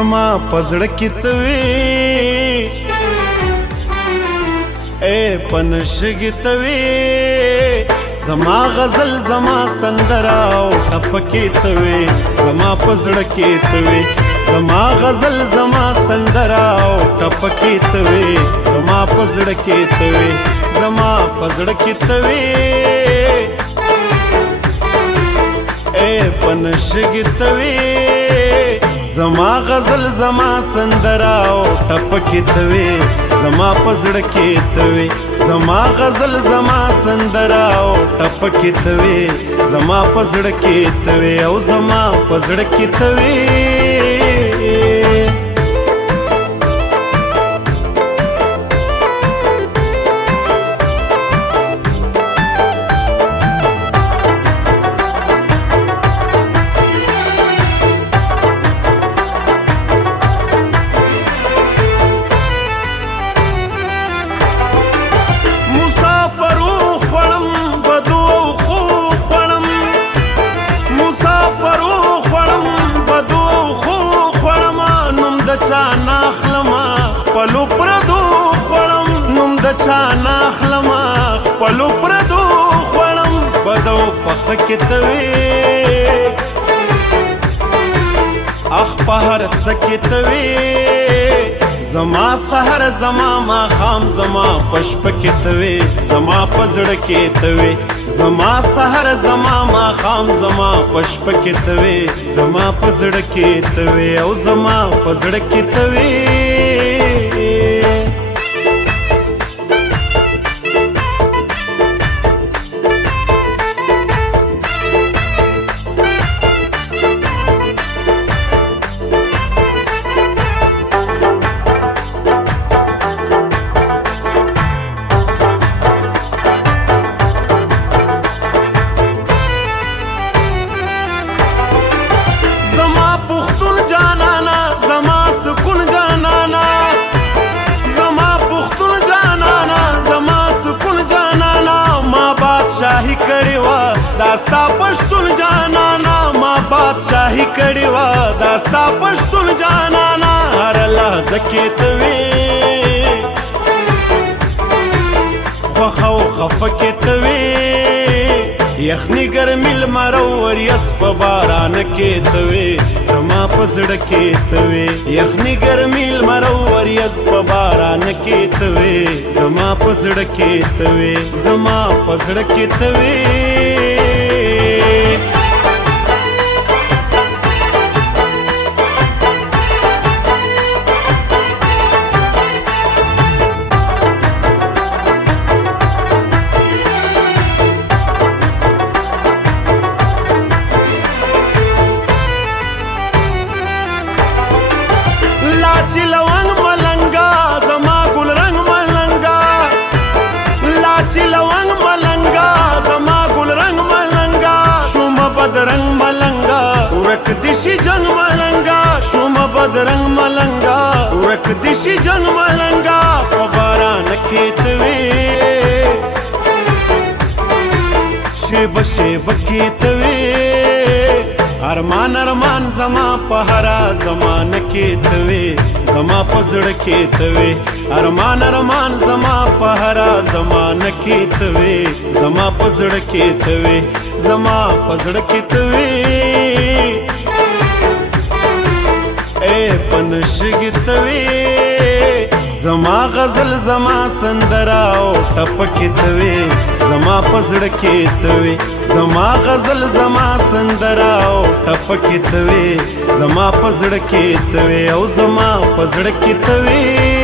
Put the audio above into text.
زما پزړه کې ته وې اے پنشګې ته وې زما غزل زما سندره او ټپکې ته وې زما پزړه کې ته وې زما غزل زما سندره او ټپکې ته وې زما پزړه کې ته وې زما پزړه کې ته وې اے پنشګې ته وې زما غزل زما سندره او ټپکې ته وې زما پزړه کې ته وې زما غزل زما سندره او ټپکې ته وې زما پزړه کې ته وې او زما پزړه کې ته وې خپلو پردو خوړم نوم د چا نه اخلم خپلو پردو خوړم بدو پخه کې ته وې اخ په هر څه کې ته وې زما سحر زما ماښام زما په شپه کې ته وې زما په زړه کې ته وې زما سحر زما ماښام زما په شپه کې ته وې زما په زړه کې ته وې او زما په زړه کې ته وې شاہی کڑی وا داستا پشتون جانانا ما بادشاہی کڑی وا داستا پشتون جانانا ہر لحظه کې ته وې خوښه او خفه کې ته وې یخني ګرمي لمر او وریځ په باران کې ته وې زما په زړه کې ته وې یخني ګرمي لمر او وریځ په باران کې ته وې زما په زړه کې ته وې زما په زړه کې ته وې लाची लवंग मलंगा जमा गुल रंग मलंगा लाची लवंग मलंगा जमा गुल रंग मलंगा शुम बदरंग मलंगा उरक दिशी जंग मलंगा शुम बदरंग मलंगा उरक दिशी जंग मलंगा पबारान केत वे शेब शेब केत वे ارمان ارمان زما په هره زمانه کې ته وې زما په زړه کې ته وې ارمان ارمان زما په هره زمانه کې ته وې زما په زړه کې ته وې زما په زړه کې ته وې اے پنشګې ته وې زما غزل زما سندره او ټپکې ته وې زما په زړه کې ته وې زما غزل زما سندره او ټپکې ته وې زما په زړه کې ته وې او زما په زړه کې ته وې